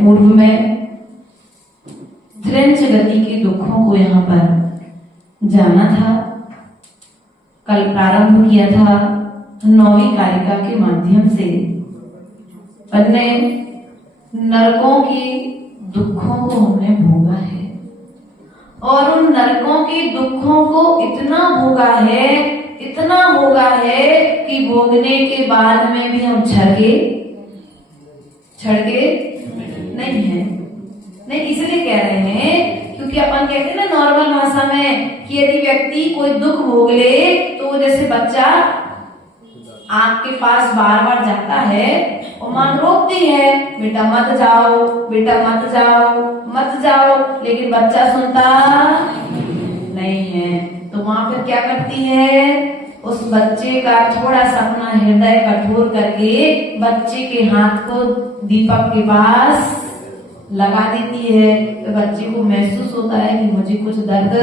पूर्व में ध्रंस गति के दुखों को यहाँ पर जाना था। कल प्रारंभ किया था 9वीं कारिका के माध्यम से। अपने नरकों के दुखों को हमने भोगा है और उन नरकों के दुखों को इतना भोगा है कि भोगने के बाद में भी हम छड़के नहीं है। नहीं इसलिए कह रहे हैं क्योंकि अपन कहते हैं ना नॉर्मल भाषा में कि यदि व्यक्ति कोई दुख भोग ले तो जैसे बच्चा आँख के पास बार बार जाता है और माँ रोकती है, बेटा मत जाओ, बेटा मत जाओ, मत जाओ, लेकिन बच्चा सुनता नहीं है। तो माँ फिर क्या करती है, उस बच्चे का थोड़ा सा अपना हृदय कठोर करके बच्चे के हाथ को दीपक के पास लगा देती है। तो बच्चे को महसूस होता है कि मुझे कुछ दर्द,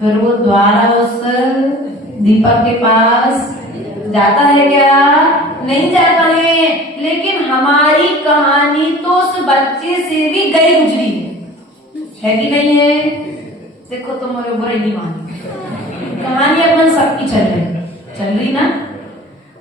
फिर वो द्वारा उस दीपक के पास जाता है क्या? नहीं जाता है। लेकिन हमारी कहानी तो उस बच्चे से भी गई गुजरी है कि नहीं है? देखो तुम्हारे ऊपर नहीं मानी, कहानी अपन सबकी चल रही ना।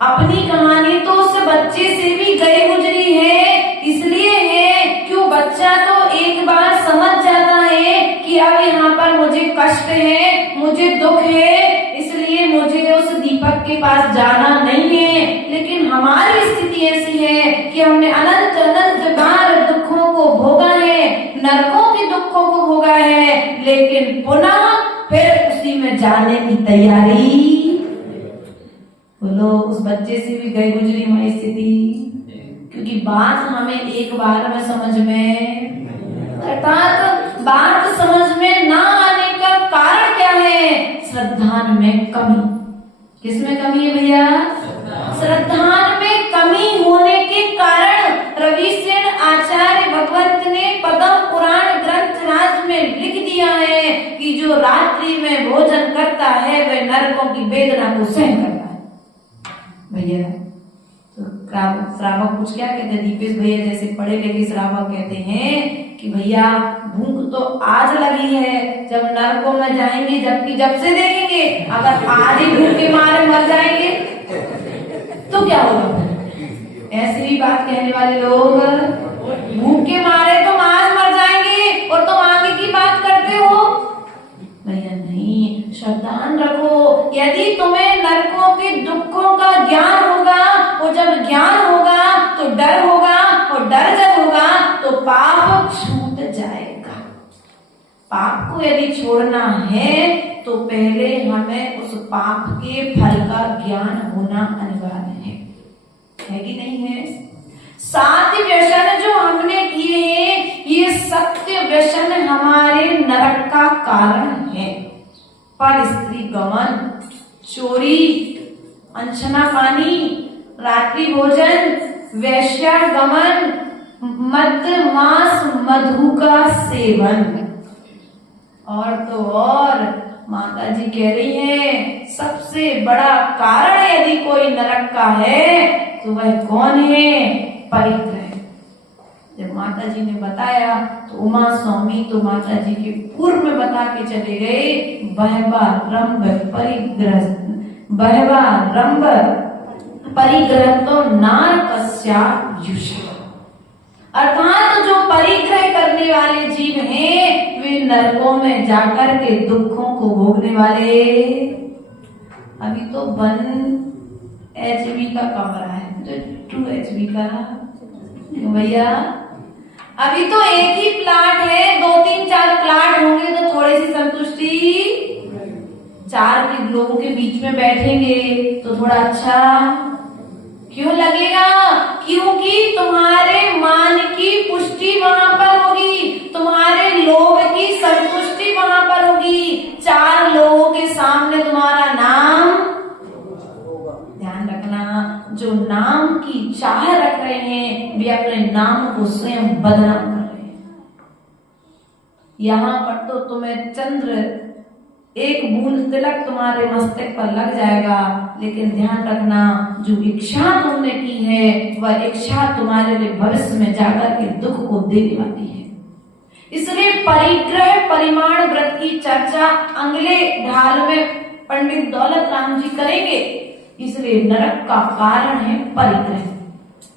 अपनी कहानी तो उस बच्चे से भी गई गुजरी है। इसलिए है क्यों बच्चा तो एक बार समझ जाता है कि अब यहाँ पर मुझे कष्ट है, मुझे दुख है, इसलिए मुझे उस दीपक के पास जाना नहीं है। लेकिन हमारी स्थिति ऐसी है कि हमने अनंत अनंत बार दुखों को भोगा है, नरकों के दुखों को भोगा है, लेकिन पुनः फिर उसी में जाने की तैयारी। बोलो उस बच्चे से भी गई गुजरी हमारी स्थिति। क्योंकि बात हमें एक बार में समझ में, अर्थात बात समझ में ना आने का कारण क्या है? श्रद्धान में कमी। किसमें कमी है भैया? श्रद्धान में कमी होने के कारण रविसेन आचार्य भगवंत ने पद्म पुराण ग्रंथ राज में लिख दिया किया है कि जो रात्रि में भोजन करता है वह नरकों की वेदना को सहन करता है। भैया तो श्रावक कुछ क्या कहते हैं, दीपेश भैया जैसे पढ़े लिखे श्रावक कहते हैं कि भैया भूख तो आज लगी है, जब नरकों में जाएंगे जबकि जब से देखेंगे अगर आज ही भूख के मारे मर जाएंगे तो क्या होगा। ऐसी भी बात कहने वाले लोग भूख के मारे तो आज मर जाएंगे और तुम आगे की बात करते हो। भैया नहीं, सावधान रखो, यदि तुम्हें नरकों के दुखों का ज्ञान होगा और जब ज्ञान होगा तो डर होगा और डर जब होगा तो पाप छूट जाएगा। पाप को यदि छोड़ना है तो पहले हमें उस पाप के फल का ज्ञान होना अनिवार्य है कि नहीं है। 7 व्यसन जो हमने किए हैं ये सत्य व्यसन हमारे नरक का कारण है। पर स्त्री गमन, चोरी, अनछना पानी, रात्रि भोजन, वैश्यागमन, मद्य मांस मधु का सेवन और तो और माता जी कह रही हैं सबसे बड़ा कारण यदि कोई नरक का है तो वह कौन है, परिग्रह। जब माता जी ने बताया तो उमा स्वामी तो माता जी के पूर्व में बता के चले गए, बहवा रंभ परिग्रह, बहवा रंभ परिग्रह तो नारकस्या युषा, अर्थात जो परिग्रह करने वाले जीव हैं वे नरकों में जाकर के दुखों को भोगने वाले। अभी तो 1 HB का कमरा है, 2 HB का भैया, अभी तो एक ही प्लाट है, 2, 3, 4 प्लाट होंगे तो थोड़ी सी संतुष्टि, 4 के लोगों के बीच में बैठेंगे तो थोड़ा अच्छा क्यों लगेगा, क्योंकि तुम्हारे मान की पुष्टि वहां पर होगी, तुम्हारे लोभ की संतुष्टि वहां पर होगी। 4 लोगों के सामने तुम्हारा नाम, ध्यान रखना, जो नाम की चाह रख रहे हैं वे अपने नाम को स्वयं बदनाम कर रहे हैं। यहाँ पर तो तुम्हें चंद्र एक बूंद तिलक तुम्हारे मस्तक पर लग जाएगा, लेकिन ध्यान रखना जो इच्छा तुमने की है वह इच्छा तुम्हारे लिए भविष्य में जाकर के दुख को देने वाली है। इसलिए परिग्रह परिमाण व्रत की चर्चा अगले ढाल में पंडित दौलत राम जी करेंगे। इसलिए नरक का कारण है परिग्रह।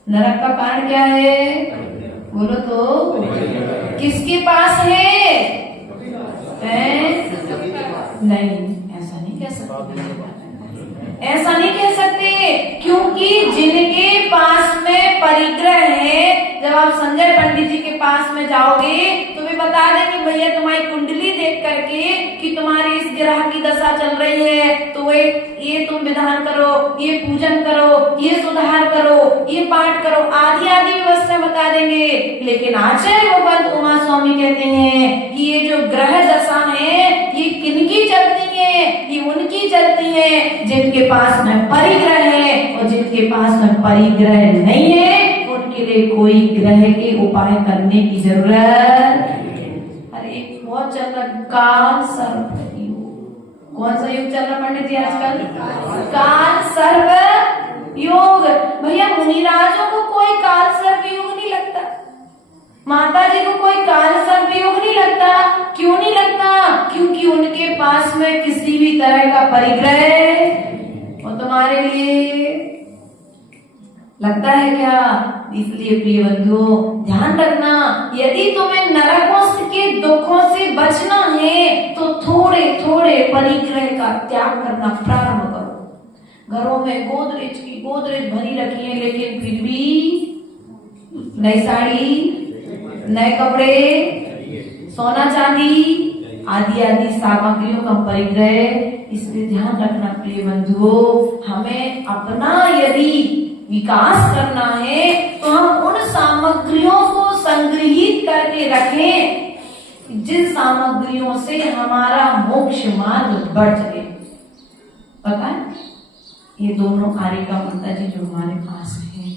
नरक का कारण क्या है, बोलो तो, किसके पास है? नहीं, ऐसा नहीं कह सकते, ऐसा नहीं कह सकते, क्योंकि जिनके पास में परिग्रह है, जब आप संजय पंडित जी के पास में जाओगे तो वे बता देंगे भैया तुम्हारी कुंडली देख करके कि तुम्हारी इस ग्रह की दशा चल रही है तो वे ये तुम विधान करो, ये पूजन करो, ये सुधार करो, ये पाठ करो, आदि आदि व्यवस्था बता देंगे। लेकिन आचार्य भगवंत उमा स्वामी कहते हैं कि ये जो ग्रह दशा है ये किनकी चलती है, ये उनकी चलती है जिनके पास में परिग्रह है, और जिनके पास में परिग्रह नहीं है उनके लिए कोई ग्रह के उपाय करने की जरूरत। अरे एक बहुत चल रहा काल सर्प योग, कौन सा योग चल रहा पंडित जी आजकल? काल सर्प योग। भैया मुनिराजों को कोई काल सर्प योग नहीं लगता, माता जी को कोई काल सर्प योग नहीं लगता। क्यों नहीं लगता? क्योंकि उनके पास में किसी भी तरह का परिग्रह, और तुम्हारे लिए लगता है क्या? इसलिए प्रिय बंधुओं ध्यान रखना, यदि तुम्हें नरकों के दुखों से बचना है तो थोड़े थोड़े परिग्रह का त्याग करना प्रारंभ करो। घरों में गोदरेज भरी रखी है, लेकिन फिर भी नई साड़ी, नए कपड़े, सोना चांदी आदि आदि सामग्रियों का परिग्रह। इसलिए ध्यान रखना प्रिय बंधुओं, हमें अपना यदि विकास करना है तो हम उन सामग्रियों को संग्रहित करके रखें जिन सामग्रियों से हमारा मोक्ष मार्ग बढ़ सके। पता है ये दोनों आर्य का माता जी जो हमारे पास है,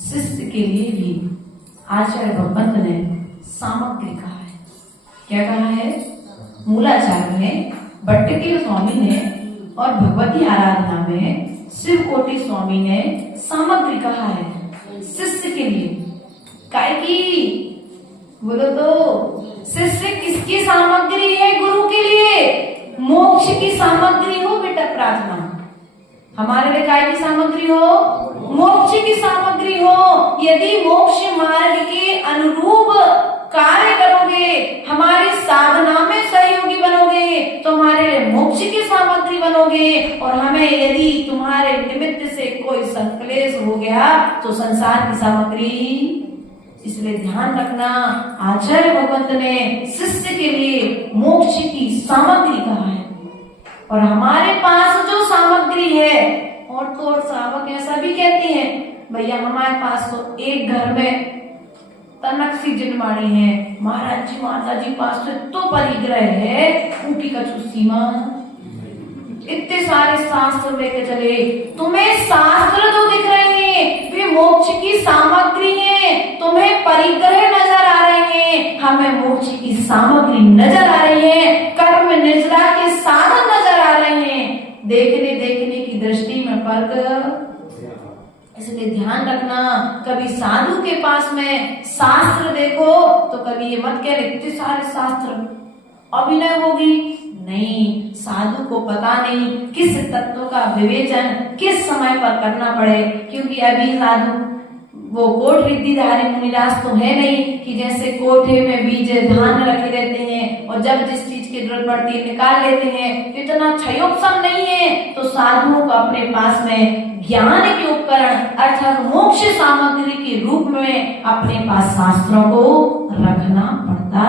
शिष्य के लिए भी आचार्य भगवंत ने सामग्री कहा है। क्या कहा है? मूलाचार्य ने, भट्टकीय स्वामी ने और भगवती आराधना में शिवकोटि स्वामी ने सामग्री कहा है शिष्य के लिए। काय की बोलो तो, शिष्य किसकी सामग्री है? गुरु के लिए मोक्ष की सामग्री हो बेटा प्रार्थना। हमारे लिए काय की सामग्री हो? मोक्ष की सामग्री हो। यदि मोक्ष मार्ग के अनुरूप कार्य करोगे, हमारी साधना में सहयोगी बनोगे, तो हमारे लिए मोक्ष की सामग्री बनोगे। और हमें यदि तुम्हारे निमित्त से कोई संकलेश हो गया तो संसार की सामग्री। इसलिए ध्यान रखना, आचार्य भगवंत ने शिष्य के लिए मोक्ष की सामग्री कहा है। और हमारे पास जो सामग्री है, और तो और श्रावक ऐसा भी कहते हैं, भैया हमारे पास तो एक घर में तनक सी जिनवाणी है, महाराज जी माता जी पास तो परिग्रह है, उनकी कछु सीमा। इतने सारे शास्त्र लेके चले, तुम्हें शास्त्र तो दिख रहे हैं, वे मोक्ष की सामग्री है। तुम्हें परिग्रह नजर आ रहे हैं, हमें मोक्ष की सामग्री नजर आ रही है, कर्म निजरा के साधन नजर आ रहे हैं। देखने की दृष्टि में फर्क। इसलिए ध्यान रखना, कभी साधु के पास में शास्त्र देखो तो कभी ये मत कह इतने सारे शास्त्र अभिनय होगी। नहीं, साधु को पता नहीं किस तत्व का विवेचन किस समय पर करना पड़े, क्योंकि अभी साधु वो कोठ रिद्धिधारी मुनिराज तो है नहीं कि जैसे कोठे में बीज धान रखे रहते हैं और जब जिस चीज की जरूरत पड़ती है निकाल लेते हैं। इतना क्षयोपम नहीं है। तो साधुओं को अपने पास में ज्ञान के उपकरण अर्थात मोक्ष सामग्री के रूप में अपने पास शास्त्रों को रखना पड़ता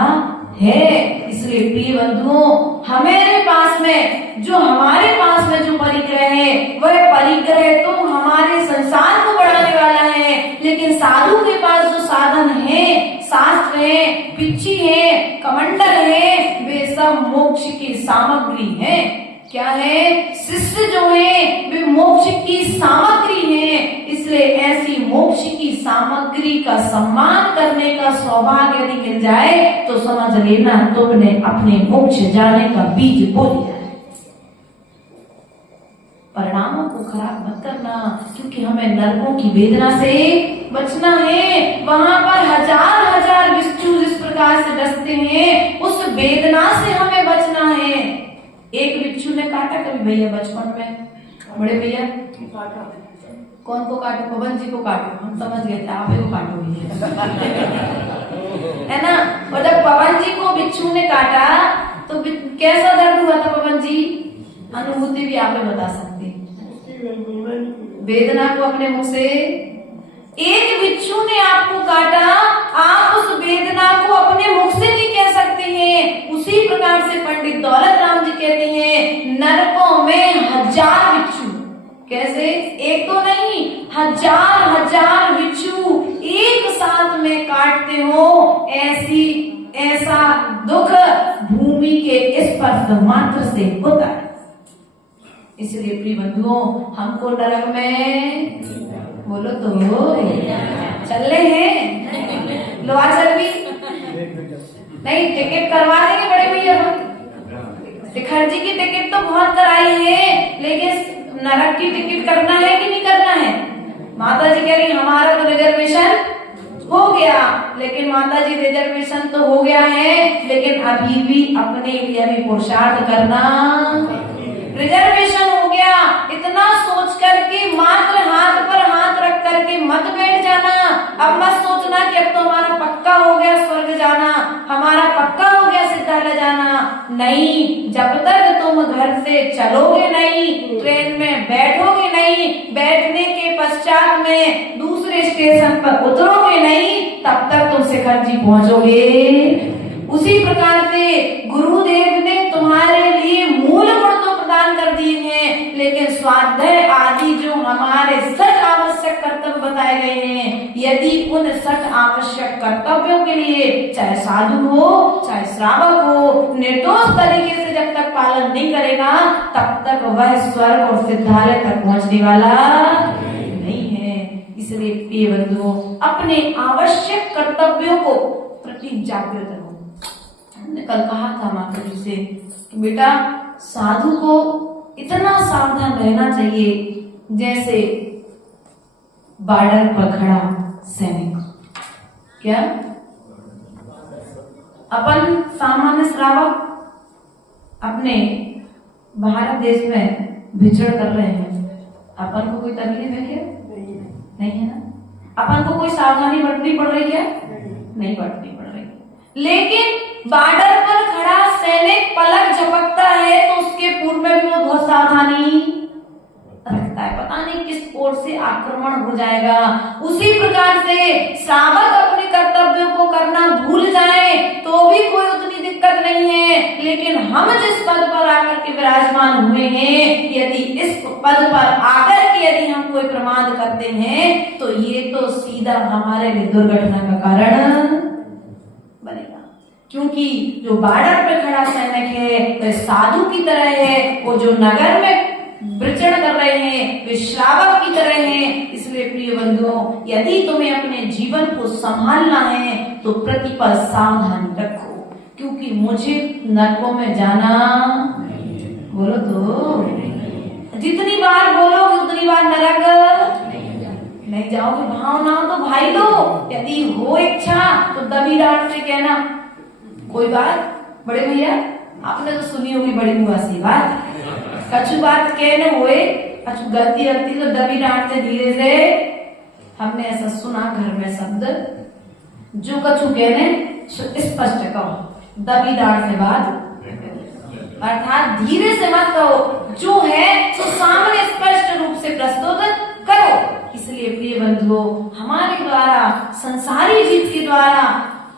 है। इसलिए प्रिय बंधुओं, हमारे पास में जो परिग्रह है, वह परिग्रह तो हमारे संसार को बढ़ाने वाला है। लेकिन साधु के पास जो साधन है, शास्त्र है, पिच्छी है, कमंडल है, वे सब मोक्ष की सामग्री है। क्या है? शिष्य जो है वे मोक्ष की सामग्री है। इसलिए ऐसी मोक्ष की सामग्री का सम्मान करने का सौभाग्य यदि मिल जाए तो समझ लेना तुमने अपने मोक्ष जाने का बीज बो दिया है। परिणामों को खराब मत करना, क्योंकि हमें नरकों की वेदना से बचना है। वहां पर हजार हजार बिच्छू जिस प्रकार से डसते हैं, उस वेदना से हमें बचना है। एक बिच्छू ने काटा कभी भैया बचपन में? बड़े भैया कौन को काटो? पवन जी को काटो। हम समझ गए थे आप ही को काटोगे है ना। और जब पवन जी को बिच्छू ने काटा तो कैसा दर्द हुआ था पवन जी? अनुभूति भी आप ही बता सकते हैं। वेदना को अपने मुख से, एक बिच्छू ने आपको काटा, आप उस वेदना को अपने मुख से नहीं कह सकते हैं। उसी प्रकार से पंडित दौलत राम जी कहते हैं, नरकों में हजार बिच्छू, कैसे? एक तो नहीं, हजार हजार बिच्छू एक साथ में काटते हो। ऐसा दुख भूमि के स्पर्श मात्र से होता है। इसलिए प्रिय बंधुओं, हमको नरक में बोलो तो चल रहे हैं। लोहा चल भी नहीं, टिकट करवा देंगे बड़े भैया। शिखर जी की टिकट तो बहुत कराई है, लेकिन नरक की टिकट करना है कि नहीं करना है? माता जी कह रही हमारा तो रिजर्वेशन हो गया, लेकिन माता जी रिजर्वेशन तो हो गया है, लेकिन अभी भी अपने लिए भी पुरुषार्थ करना। रिजर्वेशन हो गया, इतना सोच करके मात्र हाथ पर हाथ रख करके मत बैठ जाना। अब मत सोचना कि अब तो हमारा पक्का हो गया स्वर्ग जाना, हमारा पक्का हो गया सिद्धालय जाना। नहीं, जब तक तुम घर से चलोगे नहीं, ट्रेन में बैठोगे नहीं, बैठने के पश्चात में दूसरे स्टेशन पर उतरोगे नहीं, तब तक तुम शिखर जी पहुंचोगे। उसी प्रकार से गुरुदेव ने तुम्हारे लिए मूल गुण तो प्रदान कर दिए हैं, लेकिन स्वाध्याय आदि जो हमारे सठ आवश्यक कर्तव्य बताए गए हैं, यदि उन सठ आवश्यक कर्तव्यों के लिए चाहे साधु हो चाहे श्रावक हो, निर्दोष तरीके से जब तक पालन नहीं करेगा, तब तक वह स्वर्ग और सिद्धालय तक पहुंचने वाला नहीं है। इसलिए प्रिय बंधुओं, अपने आवश्यक कर्तव्यों को प्रति जागृत रहो। हमने कल कहा था माता जी से कि बेटा साधु को इतना सावधान रहना चाहिए जैसे बॉर्डर पर खड़ा सैनिक। क्या अपन सामान्य श्रावक अपने भारत देश में विचरण कर रहे हैं, अपन को कोई तकलीफ है क्या? नहीं है ना। अपन को कोई सावधानी बरतनी पड़ रही है? नहीं बरतनी पड़ रही। लेकिन बॉर्डर पर खड़ा सैनिक पलक झपकता है तो उसके पूर्व में भी वो बहुत सावधानी रखता है, पता नहीं किस ओर से आक्रमण हो जाएगा। उसी प्रकार से श्रावक अपने कर्तव्यों को करना भूल जाए तो भी कोई उतनी दिक्कत नहीं है, लेकिन हम जिस पद पर आकर के विराजमान हुए हैं, यदि इस पद पर आकर के यदि हम कोई प्रमाद करते हैं तो ये तो सीधा हमारे लिए दुर्घटना का कारण बनेगा। क्योंकि जो बॉर्डर पे खड़ा सैनिक है वह साधु की तरह है, वो जो नगर में विचरण कर रहे हैं वे श्रावक की तरह हैं। इसलिए प्रिय बंधुओं, यदि तुम्हें अपने जीवन को संभालना है तो प्रतिपल सावधानी रखो, क्योंकि मुझे नरकों में जाना, बोलो तो जितनी बार बोलोगे उतनी बार नरक नहीं जाओगे। भावना तो भाई लो, यदि हो इच्छा तो दबी डांट से कहना कोई बात, बड़े भैया आपने तो सुनी होगी बड़ी बुआ सी बात, कछु बात कहने हुए कछु गलती गलती तो दबी डांट से धीरे से। हमने ऐसा सुना घर में शब्द, जो कछु कहने स्पष्ट कहो, दबी डांट से बात, अर्थात धीरे से मत कहो, जो है तो सामने स्पष्ट रूप से प्रस्तुत करो। इसलिए प्रिय बंधुओं, हमारे द्वारा संसारी जीव के द्वारा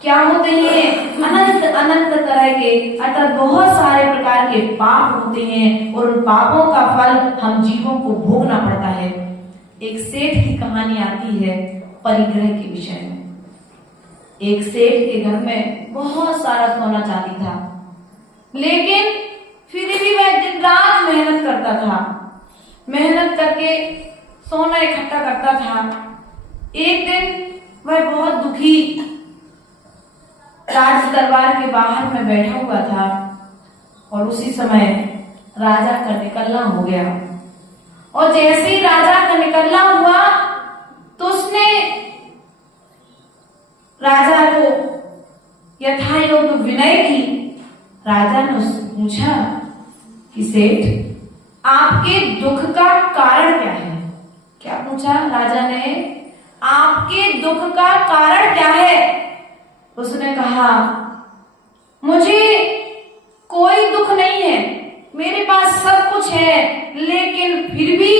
क्या होते हैं? अनंत अनंत तरह के अर्थात बहुत सारे प्रकार के पाप होते हैं और उन पापों का फल हम जीवों को भोगना पड़ता है। एक सेठ की कहानी आती है परिग्रह के विषय में। एक सेठ के घर में बहुत सारा सोना चांदी था, लेकिन फिर भी वह दिन रात मेहनत करता था, मेहनत करके सोना इकट्ठा करता था। एक दिन वह बहुत दुखी राज दरबार के बाहर में बैठा हुआ था और उसी समय राजा का निकलना हो गया। और जैसे ही राजा का निकलना हुआ तो उसने राजा को यथायोग्य विनय की। राजा ने उससे पूछा कि सेठ आपके दुख का कारण क्या है? क्या पूछा राजा ने? आपके दुख का कारण क्या है? उसने कहा मुझे कोई दुख नहीं है, मेरे पास सब कुछ है, लेकिन फिर भी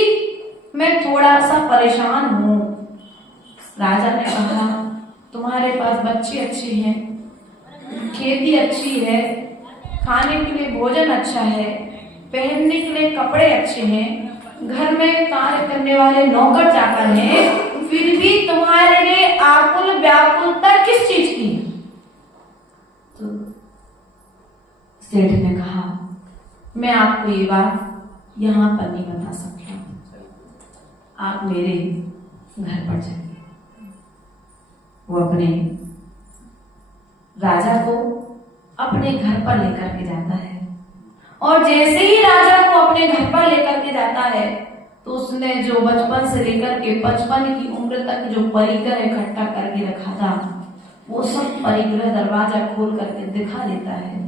मैं थोड़ा सा परेशान हूं। राजा ने कहा तुम्हारे पास बच्चे अच्छे हैं, खेती अच्छी है, खाने के लिए भोजन अच्छा है, पहनने के लिए कपड़े अच्छे हैं, घर में कार्य करने वाले नौकर चाकर हैं, फिर भी तुम्हारे लिए आकुल व्याकुलता किस चीज की है? तो सेठ ने कहा मैं आपको ये बात यहां पर नहीं बता सकता, आप मेरे घर पर जाइए। वो अपने राजा को अपने घर पर लेकर के जाता है और जैसे ही राजा को अपने घर पर लेकर के जाता है तो उसने जो बचपन से लेकर के 55 की उम्र तक जो परिग्रह इकट्ठा करके रखा था वो सब परिग्रह दरवाजा खोल करके दिखा देता है।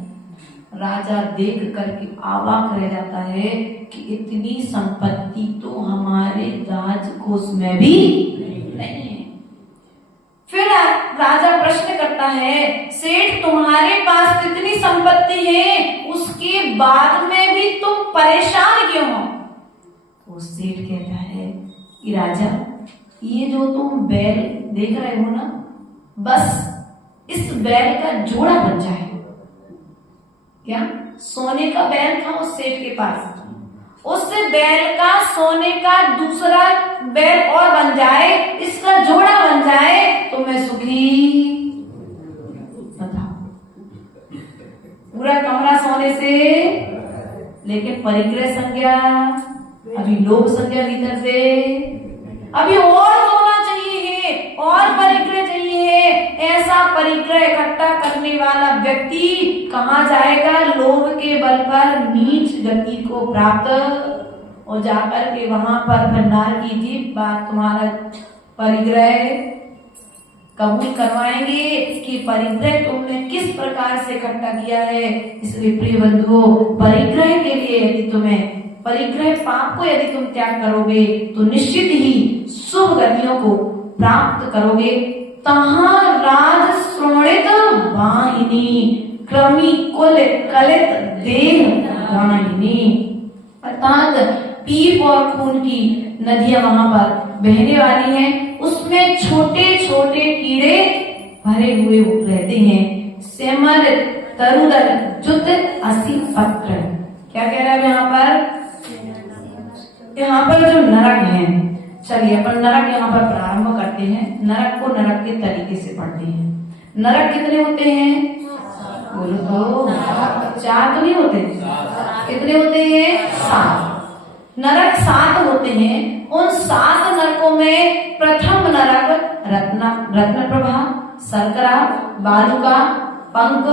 राजा देख करके अवाक रह जाता है कि इतनी संपत्ति तो हमारे राजकोष में भी नहीं है। फिर राजा प्रश्न करता है सेठ तुम्हारे पास इतनी संपत्ति है, उसके बाद में भी तुम परेशान क्यों हो? तो सेठ कहता है कि राजा ये जो तुम बैल देख रहे हो ना, बस इस बैल का जोड़ा बन जाए। क्या सोने का बैल था उस सेठ के पास, उस बैल का सोने का दूसरा बैल और बन जाए, इसका जोड़ा बन जाए तो मैं सुखी। बताओ पूरा कमरा सोने से, लेकिन परिग्रह संज्ञा, अभी लोभ संज्ञा भीतर से, अभी और सोना चाहिए और परिग्रह चाहिए, ऐसा परिग्रह इकट्ठा करने वाला व्यक्ति कहाँ जाएगा? लोभ के बल पर नीच गति को प्राप्त हो जाकर के वहां पर भंडार की जीव बात तुम्हारा परिग्रह कबूल करवाएंगे कि परिग्रह तुमने किस प्रकार से इकट्ठा किया है। इसलिए प्रिय बंधुओं, परिग्रह के लिए यदि तुम्हें परिग्रह पाप को यदि तुम त्याग करोगे तो निश्चित ही शुभ गतियों को प्राप्त करोगे। तहाँ राज श्रोणित वाहिनी क्रमी कुल कलित देह गाहिनी, अर्थात पीप और खून की नदियां वहां पर बहने वाली हैं। उसमें छोटे छोटे कीड़े भरे हुए रहते हैं। सेमर तरुदर जुत असी पत्र, क्या कह रहा है यहाँ पर? यहाँ पर जो नरक है, चलिए अपन नरक यहाँ पर प्रारंभ करते हैं। नरक को नरक के तरीके से पढ़ते हैं। नरक कितने होते हैं? बोलो तो 4 तो नहीं होते, कितने होते हैं? 7। नरक 7 होते हैं। उन 7 नरकों में प्रथम नरक रत्न प्रभा, शर्करा, बालुका, पंक,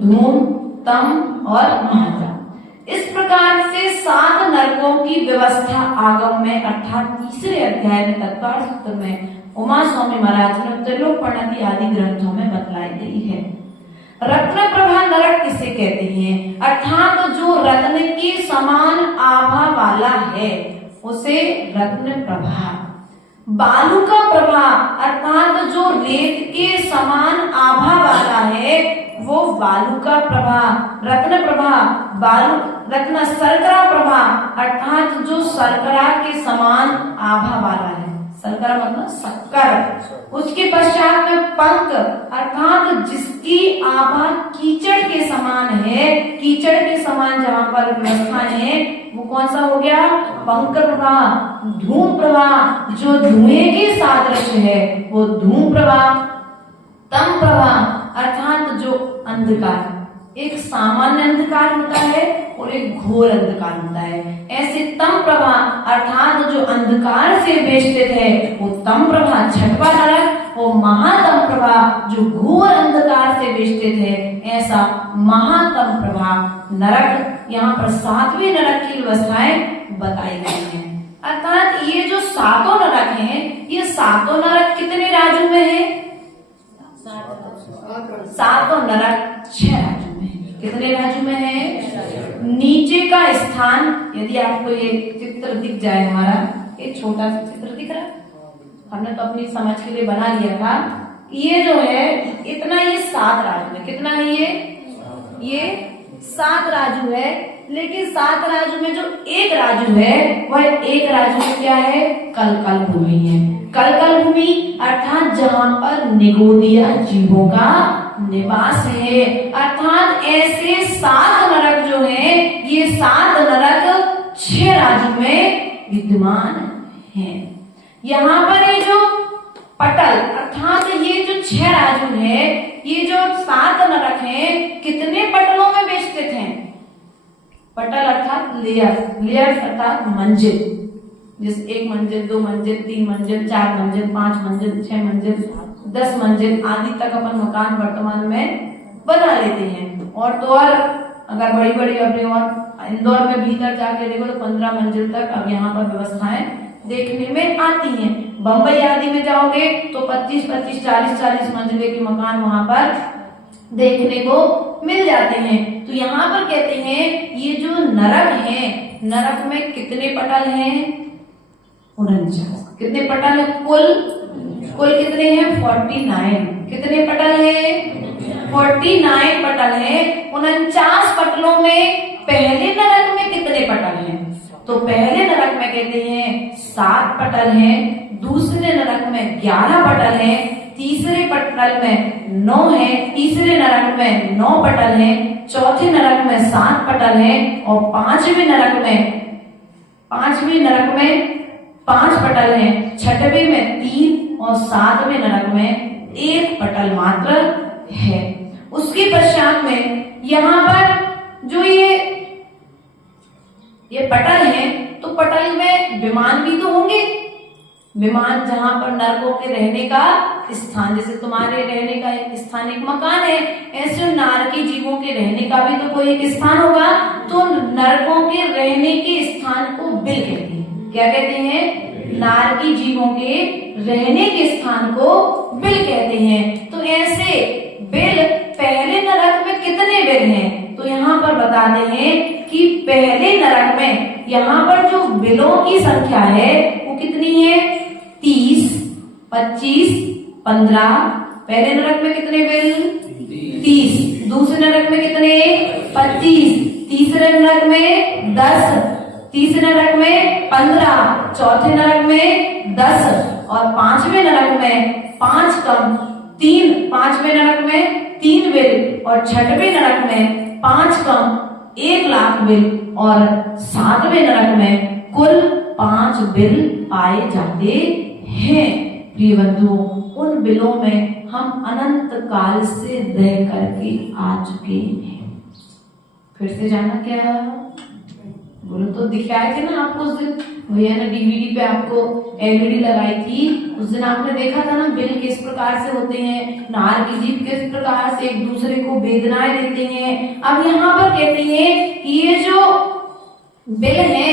धूम, तम और महता। इस प्रकार से 7 नरकों की व्यवस्था आगम में अर्थात 3रे अध्याय में तत्काल सूत्र में उमा स्वामी महाराज ने त्रिलोक प्रणति आदि ग्रंथों में बतलाई गई है। रत्न प्रभा नरक किसे कहते हैं? अर्थात जो रत्न के समान आभा वाला है उसे रत्न प्रभा। बालुका प्रभा अर्थात जो रेत के समान आभा वाला है वो बालुका प्रभा। रत्न प्रभा रत्न शर्करा प्रभा अर्थात जो शर्करा के समान आभा वाला है। शर्करा मतलब शक्कर। उसके पश्चात में पंक अर्थात जिसकी आभा कीचड़ के समान है। कीचड़ के समान जहाँ पर व्यवस्थाएं है वो कौन सा हो गया? पंक प्रभा। धूम प्रभा जो धुएं के सादृश है वो धूम प्रभा। तम प्रभा अर्थात जो अंधकार, एक सामान्य अंधकार होता है और एक घोर अंधकार होता है। ऐसे तम प्रभा अर्थात जो अंधकार से वेष्टित है वो तम प्रभा 6वां नरक, और महातम प्रभा जो घोर अंधकार से वेष्टित है ऐसा महातम प्रभा नरक। यहाँ पर 7वें नरक की व्यवस्थाएं बताई गई हैं। अर्थात ये जो 7 नरक हैं, ये 7 नरक कितने राज्यों में है? 7 नरक 6 राज्यों में है। कितने राज्यों में है? नीचे का स्थान, यदि आपको ये चित्र दिख जाए, हमारा एक छोटा सा चित्र दिख रहा है, हमने तो अपनी समझ के लिए बना लिया था। ये जो है इतना, ये 7 राज्य में, कितना है ये 7 राज्य है। लेकिन 7 राज्य में जो एक राज्य है वह एक राज्य में क्या है? कलकल भूमि है। कलकल भूमि अर्थात जहाँ पर निगोदिया जीवों का निवास है। अर्थात ऐसे 7 नरक जो है, ये 7 नरक 6 राज्यों में विद्यमान हैं। यहाँ पर ये जो पटल अर्थात ये जो 6 राज्य है, ये जो 7 नरक हैं, कितने पटलों में विस्तृत हैं? पटल अर्थात लेयर अर्थात मंजिल, जिस 1 मंजिल, 2 मंजिल, 3 मंजिल, 4 मंजिल, 5 मंजिल, 6 मंजिल, 10 मंजिल आदि तक अपन मकान वर्तमान में बना लेते हैं। और तो और अगर बड़ी बड़ी अपने और इंदौर में भीतर जाके देखो तो 15 मंजिल तक अब यहाँ पर व्यवस्थाएं देखने में आती हैं। बम्बई आदि में जाओगे तो 25-25, 40-40 मंजिले के मकान वहां पर देखने को मिल जाते हैं। तो यहाँ पर कहते हैं ये जो नरक है, नरक में कितने पटल हैं? 49। कितने पटल है? कुल कितने हैं? 49। कितने पटल है? 49 पटल है। 49 पटलों में पहले नरक में कितने पटल हैं? तो पहले नरक में कहते हैं 7 पटल हैं, दूसरे नरक में 11 पटल हैं, तीसरे पटल में 9 है, तीसरे नरक में 9 पटल हैं, चौथे नरक में 7 पटल हैं और पांचवें नरक में 5 पटल हैं, छठवें में 3 और 7वें नरक में 1 पटल मात्र है। उसके पश्चात में यहाँ पर जो ये पटल है, तो पटल में विमान भी तो होंगे। विमान जहां पर नरकों के रहने का स्थान। जैसे तुम्हारे रहने का एक स्थान, एक मकान है, ऐसे नारकी जीवों के रहने का भी तो कोई एक स्थान होगा। तो नरकों के रहने के स्थान को बिल कहते हैं। क्या कहते हैं? नारकी जीवों के रहने के स्थान को बिल कहते हैं। तो ऐसे बिल पहले नरक में कितने बिल हैं? तो यहाँ पर बताते हैं कि पहले नरक में यहाँ पर जो बिलों की संख्या है वो कितनी है? 30, 25, 15। पहले नरक में कितने बिल? 30। दूसरे नरक में कितने? 25। तीसरे नरक में 10। तीसरे नरक में 15। चौथे नरक में 10 और पांचवें नरक में 5 कम 3। पांचवें नरक में 3 बिल और छठवें नरक में 5 कम 1 लाख बिल और सातवें नरक में कुल 5 बिल पाए जाते हैं। प्रिय बंधुओं, उन बिलों में हम अनंत काल से रह करके आ चुके हैं। फिर से जाना क्या? बोलो तो दिखाए थे ना आपको उस दिन, भैया ने डीवीडी पे आपको एलईडी लगाई थी। उस दिन आपने देखा था ना बिल किस प्रकार से होते हैं, नार की जीभ किस प्रकार से एक दूसरे को वेदनाएं देते हैं। अब यहाँ पर कहते हैं कि ये जो बिल है,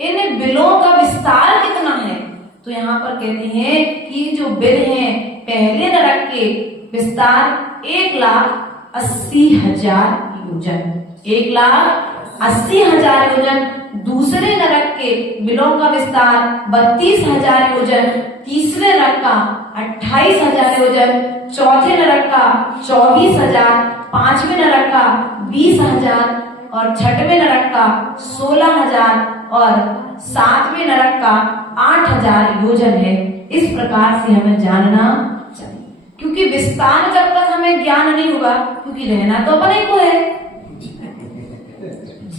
इन बिलों का विस्तार कितना है? तो यहाँ पर कहते हैं कि जो बिल है पहले नरक के विस्तार 1,80,000 योजन। 1,80,000 योजन। दूसरे नरक के बिलों का विस्तार 32,000 योजन। तीसरे नरक का 28,000 योजन। चौथे नरक का 24,000। पांचवें नरक का 20,000 और छठवें नरक का 16,000 और सातवें नरक का 8,000 योजन है। इस प्रकार से हमें जानना चाहिए, क्योंकि विस्तार जब तक हमें ज्ञान नहीं होगा, क्योंकि रहना तो अपने को है।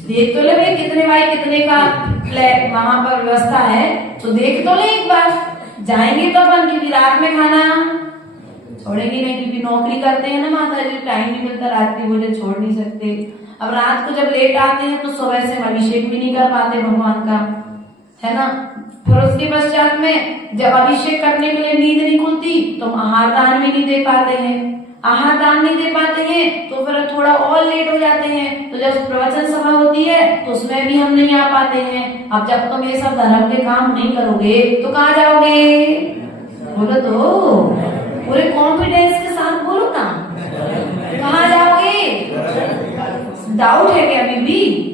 देख तो ले भाई कितने बाई कितने का फ्लैट वहां पर व्यवस्था है, तो देख तो ले एक बार। जाएंगे तो अपन, क्योंकि रात में खाना छोड़ेंगे नहीं, क्योंकि नौकरी करते हैं ना माता जी, टाइम नहीं मिलता, रात के भोजन छोड़ नहीं सकते। अब रात को जब लेट आते हैं तो सुबह से अभिषेक भी नहीं कर पाते भगवान का, है ना। फिर उसके पश्चात में जब अभिषेक करने के लिए नींद नहीं खुलती तो आहार दान भी नहीं दे पाते हैं। आहार दान नहीं दे पाते हैं तो फिर थोड़ा और लेट हो जाते हैं। तो जब प्रवचन सभा होती है तो उसमें भी हम नहीं आ पाते हैं। अब जब तुम ये सब धर्म के काम नहीं करोगे तो कहाँ जाओगे? बोलो तो, पूरे कॉन्फिडेंस के साथ बोलो ना, कहाँ जाओगे? डाउट है क्या अभी भी?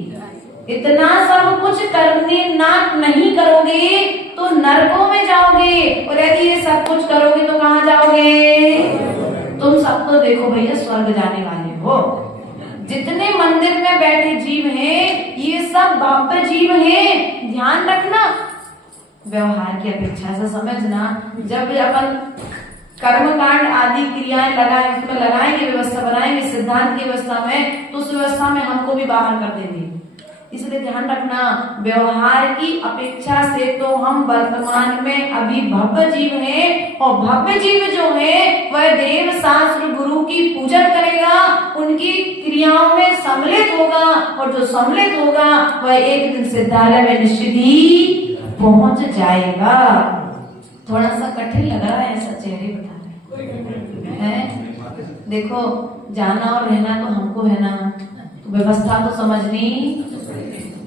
इतना सब कुछ करने ना नहीं करोगे तो नरकों में जाओगे, और यदि ये सब कुछ करोगे तो कहाँ जाओगे? तुम सब तो देखो भैया स्वर्ग जाने वाले हो। जितने मंदिर में बैठे जीव हैं ये सब भव्य जीव हैं। ध्यान रखना, व्यवहार की अपेक्षा से समझना। जब अपन कर्मकांड आदि क्रियाएं लगाए, उसमें लगाएंगे, व्यवस्था बनाएंगे सिद्धांत की व्यवस्था में, तो उस व्यवस्था में हमको भी बाहर कर देंगे। इसलिए ध्यान रखना, व्यवहार की अपेक्षा से तो हम वर्तमान में अभी भव्य जीव हैं, और भव्य जीव जो है वह देव शास्त्र गुरु की पूजन करेगा, उनकी क्रियाओं में सम्मिलित होगा, और जो सम्मिलित होगा वह एक दिन सिद्धालय में निश्चित ही पहुंच जाएगा। थोड़ा सा कठिन लग रहा है, ऐसा चेहरे बता रहे हैं। देखो जाना और रहना तो हमको है ना, तो व्यवस्था तो समझनी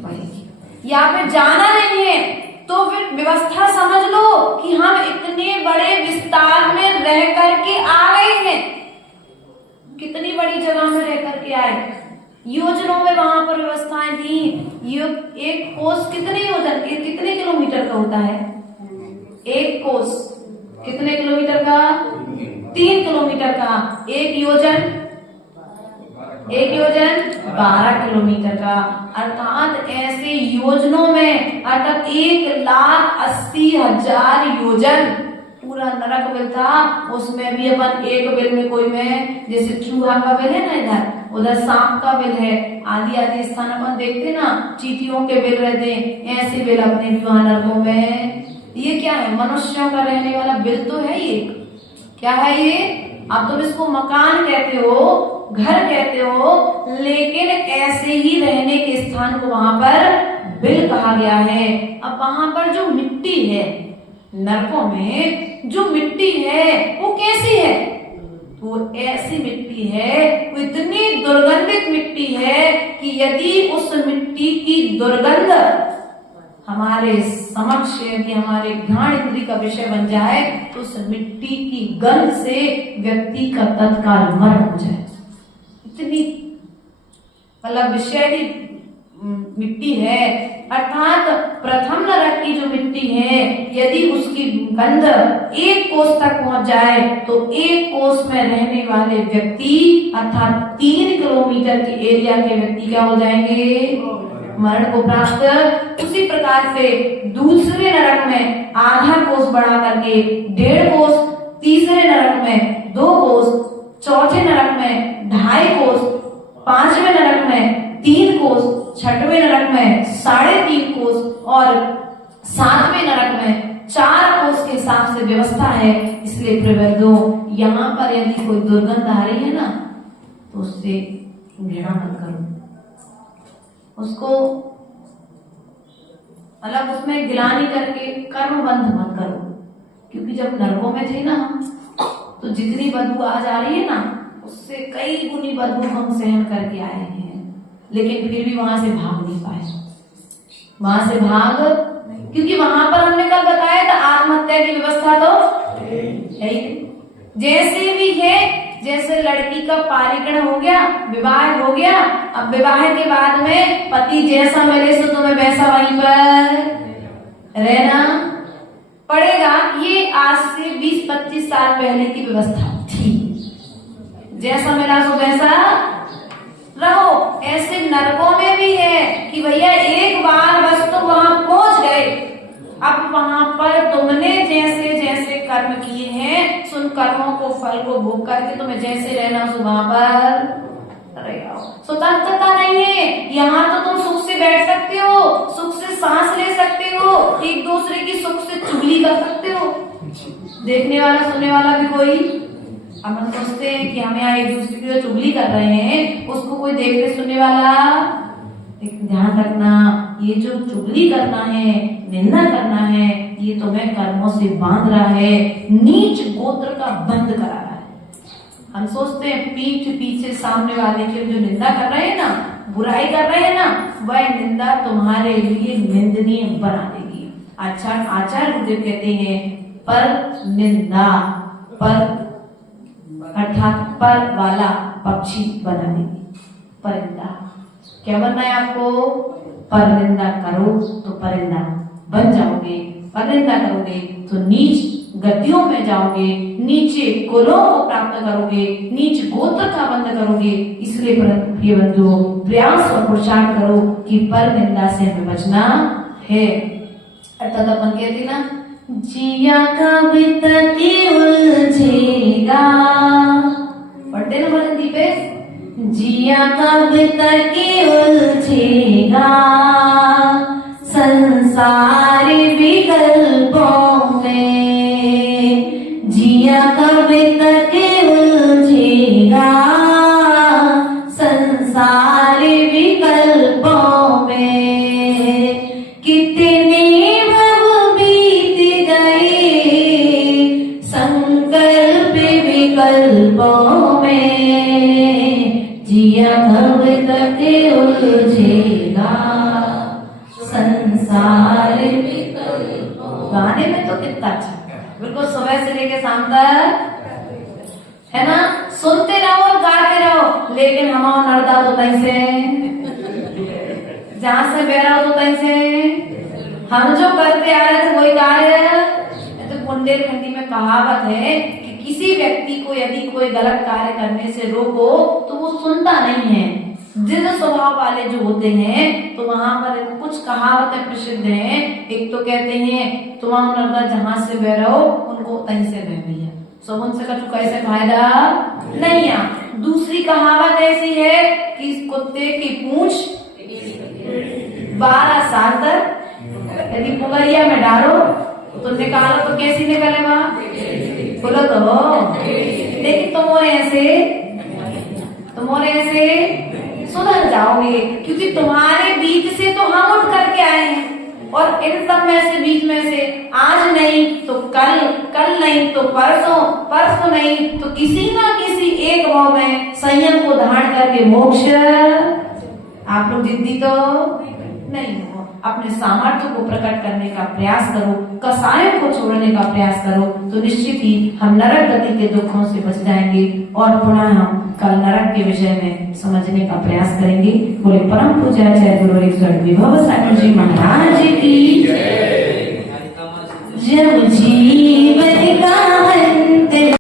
पड़ेगी। या फिर जाना नहीं है तो फिर व्यवस्था समझ लो कि हम इतने बड़े विस्तार में रह करके आ गए हैं। कितनी बड़ी जगह में रह करके आए, योजनों में वहां पर व्यवस्थाएं थी। एक कोस कितने योजन, कितने किलोमीटर का होता है? एक कोस कितने किलोमीटर का? 3 किलोमीटर का। एक योजन 12 किलोमीटर का। अर्थात ऐसे योजनों में, अर्थात 1,80,000 योजन पूरा नरक बिल था। उसमें भी अपन एक बिल में कोई में, जैसे चूहा का बिल है ना, इधर उधर सांप का बिल है, आदि आदि स्थान अपन देखते ना, चींटियों के बिल रहते, ऐसे बिल अपने भी वहां नरकों में। ये क्या है? मनुष्यों का रहने वाला बिल तो है ये। क्या है ये? अब तुम इसको मकान कहते हो, घर कहते हो, लेकिन ऐसे ही रहने के स्थान को वहां पर बिल कहा गया है। अब वहां पर जो मिट्टी है, नरकों में जो मिट्टी है वो कैसी है? वो ऐसी मिट्टी है, वो इतनी दुर्गंधित मिट्टी है कि यदि उस मिट्टी की दुर्गंध हमारे समक्ष, यदि हमारे घ्राण इंद्री का विषय बन जाए तो उस मिट्टी की गंध से व्यक्ति का तत्काल मरण हो जाए। इतनी मतलब विषैली मिट्टी है। अर्थात प्रथम नरक की जो मिट्टी है, यदि उसकी गंध 1 कोस तक पहुंच जाए तो 1 कोस में रहने वाले व्यक्ति अर्थात 3 किलोमीटर के एरिया के व्यक्ति क्या हो जाएंगे? मरण को प्राप्त। उसी प्रकार से दूसरे नरक में आधा कोस बढ़ा करके 1.5 कोस, तीसरे नरक में 2 कोस, चौथे नरक में 2.5 कोस, 5वें नरक में 3 कोस, 6वें नरक में 3.5 कोस और 7वें नरक में 4 कोस के हिसाब से व्यवस्था है। इसलिए प्रियवृंदो, यहाँ पर यदि कोई दुर्गंध आ रही है ना तो उससे घृणा मत करो, उसको मतलब उसमें गिलानी करके कर्म बंध मत करो। क्योंकि जब नरकों में थे ना तो जितनी बदबू आज आ रही है ना उससे कई गुनी बदबू हम सहन करके आए हैं, लेकिन फिर भी वहां से भाग नहीं पाए। वहां से भाग, क्योंकि वहां पर हमने कल बताया था आत्महत्या की व्यवस्था तो है। जैसे भी है, जैसे लड़की का पारीकरण हो गया, विवाह हो गया, अब विवाह के बाद में पति जैसा मिले सो तुम्हें वैसा वहीं पर रहना पड़ेगा। ये आज से 20-25 साल पहले की व्यवस्था थी। जैसा मिला सो वैसा रहो। ऐसे नरकों में भी है कि भैया एक बार बस तो वहां पहुंच गए, अब वहां पर तुमने जैसे जैसे कर्म किए हैं सुन कर्मों को फल को भोग करके तुम्हें जैसे रहना सो वहां पर रह जाओ। स्वतंत्रता नहीं है। यहाँ तो तुम सुख से बैठ सकते हो, सुख से सांस ले सकते हो, एक दूसरे की सुख से चुगली कर सकते हो। देखने वाला सुनने वाला भी कोई, अब हम सोचते हैं कि हम यहाँ एक दूसरे की चुगली कर रहे हैं, उसको कोई देखने सुनने वाला। ध्यान रखना, ये जो चुगली करना है, निंदा करना है, ये तुम्हें कर्मों से बांध रहा है, नीच गोत्र का बंद करा रहा है। हम सोचते हैं पीठ पीछे सामने वाले की जो निंदा कर रहे हैं ना, बुराई कर रहे हैं ना, वह निंदा तुम्हारे लिए निंदनीय बना देगी। अच्छा, आचार्य गुरुदेव कहते हैं पर निंदा, पर अर्थात पर वाला पक्षी बना देगी। परिंदा क्या बनना है आपको? परनिंदा करो तो परिंदा बन जाओगे, परनिंदा करोगे तो नीच गतियों में जाओगे, नीचे कुलों को प्राप्त करोगे, नीच गोत्र का बंद करोगे। इसलिए प्रिय बंधुओं, प्रयास और पुरुषार्थ करो कि परनिंदा से हमें बचना है। अर्थात अपन कहते ना, जिया कब तक उलझेगा, पढ़ते ना मन दीपेश, जिया कब तक उलझेगा संसार विकल्पों में, जिया कब तक उलझेगा संसार विकल्पों में। कितने भव बीत गए संकल्प विकल्पों में, जिया भव तक उलझेगा संसार विकल्पों। गाने में तो कितना अच्छा, बिल्कुल सुबह से लेके शाम तक है ना, सुनते रहो और गाते रहो। लेकिन हम नड़दा तो कहीं से, जहां से बह रहा हो तो कहीं से, हम जो करते आ रहे थे वही कार्य। तो बुंदेलखंडी में कहावत है कि किसी व्यक्ति को यदि कोई गलत कार्य करने से रोको तो वो सुनता नहीं है। जिन स्वभाव वाले जो होते हैं, तो वहां पर कुछ कहावतें प्रसिद्ध हैं। एक तो कहते हैं तुम नर्दा जहां से बह रहो उनको तहीं से बह भैया, सो उनसे कछु कैसे फायदा नहीं है। दूसरी कहावत ऐसी है कि इस कुत्ते की पूंछ 12 साल तक यदि पुगरिया में डालो तो निकालो तो कैसी निकलेगा, बोलो तो। लेकिन तुम ऐसे सुधर जाओगे, क्योंकि तुम्हारे बीच से तो हम उठ करके आए हैं। और इन सब में से बीच में से आज नहीं तो कल, कल नहीं तो परसों, परसों नहीं तो किसी ना किसी एक भाव में संयम को धारण करके मोक्ष। आप लोग जिद्दी तो नहीं हो। अपने सामर्थ्य को प्रकट करने का प्रयास करो, कसायों को छोड़ने का प्रयास करो, तो निश्चित ही हम नरक गति के दुखों से बच जाएंगे और पुनः हम कल नरक के विषय में समझने का प्रयास करेंगे। बोले परम पूज्य जय गुरु विभव सागर जी महाराज की।